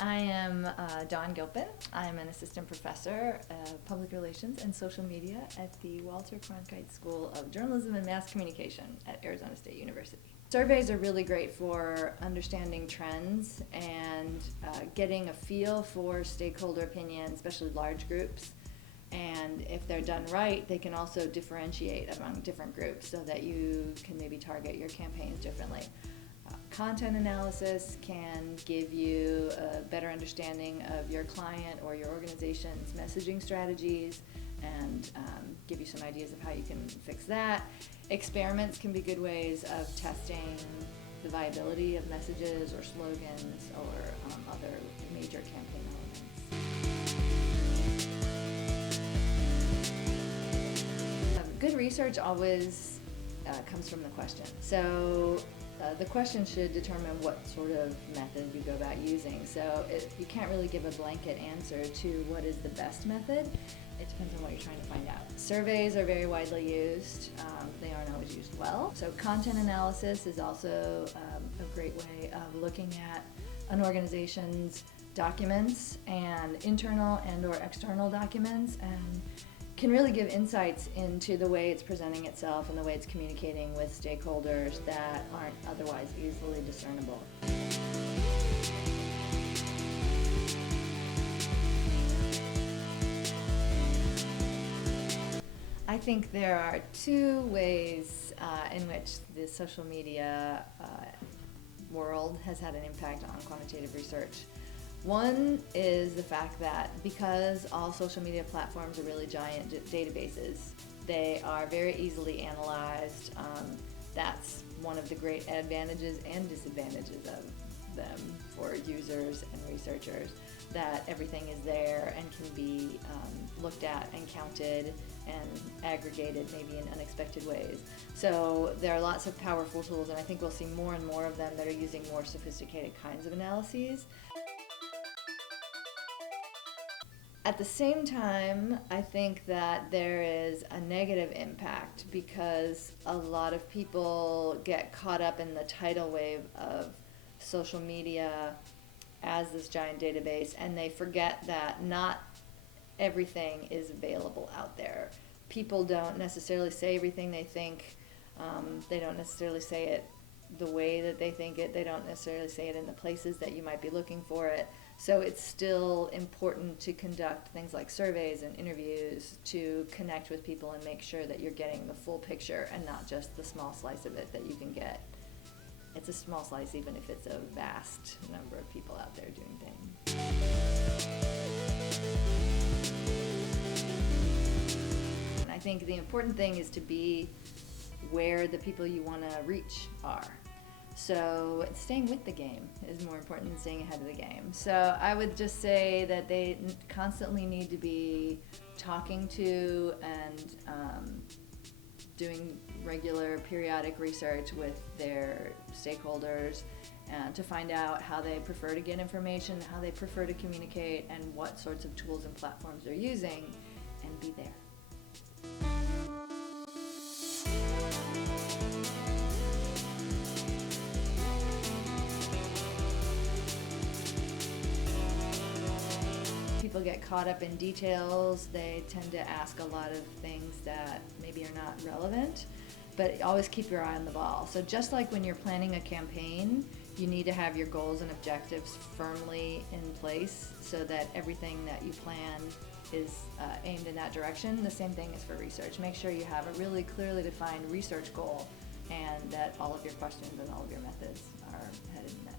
I am Dawn Gilpin. I'm an assistant professor of public relations and social media at the Walter Cronkite School of Journalism and Mass Communication at Arizona State University. Surveys are really great for understanding trends and getting a feel for stakeholder opinion, especially large groups. And if they're done right, they can also differentiate among different groups so that you can maybe target your campaigns differently. Content analysis can give you a better understanding of your client or your organization's messaging strategies and give you some ideas of how you can fix that. Experiments can be good ways of testing the viability of messages or slogans or other major campaign elements. Good research always comes from the question. So the question should determine what sort of method you go about using. So you can't really give a blanket answer to what is the best method. It depends on what you're trying to find out. Surveys are very widely used. They aren't always used well. So content analysis is also a great way of looking at an organization's documents and internal and or external documents, and can really give insights into the way it's presenting itself and the way it's communicating with stakeholders that aren't otherwise easily discernible. I think there are two ways in which the social media world has had an impact on quantitative research. One is the fact that because all social media platforms are really giant databases, they are very easily analyzed. That's one of the great advantages and disadvantages of them for users and researchers, that everything is there and can be looked at and counted and aggregated maybe in unexpected ways. So there are lots of powerful tools, and I think we'll see more and more of them that are using more sophisticated kinds of analyses. At the same time, I think that there is a negative impact because a lot of people get caught up in the tidal wave of social media as this giant database, and they forget that not everything is available out there. People don't necessarily say everything they think. They don't necessarily say it the way that they think it. They don't necessarily say it in the places that you might be looking for it. So it's still important to conduct things like surveys and interviews to connect with people and make sure that you're getting the full picture and not just the small slice of it that you can get. It's a small slice even if it's a vast number of people out there doing things. And I think the important thing is to be where the people you want to reach are. So staying with the game is more important than staying ahead of the game. So I would just say that they constantly need to be talking to and doing regular periodic research with their stakeholders to find out how they prefer to get information, how they prefer to communicate, and what sorts of tools and platforms they're using, and be there. People get caught up in details. They tend to ask a lot of things that maybe are not relevant, but always keep your eye on the ball. So just like when you're planning a campaign, you need to have your goals and objectives firmly in place so that everything that you plan is aimed in that direction. The same thing is for research. Make sure you have a really clearly defined research goal and that all of your questions and all of your methods are headed in that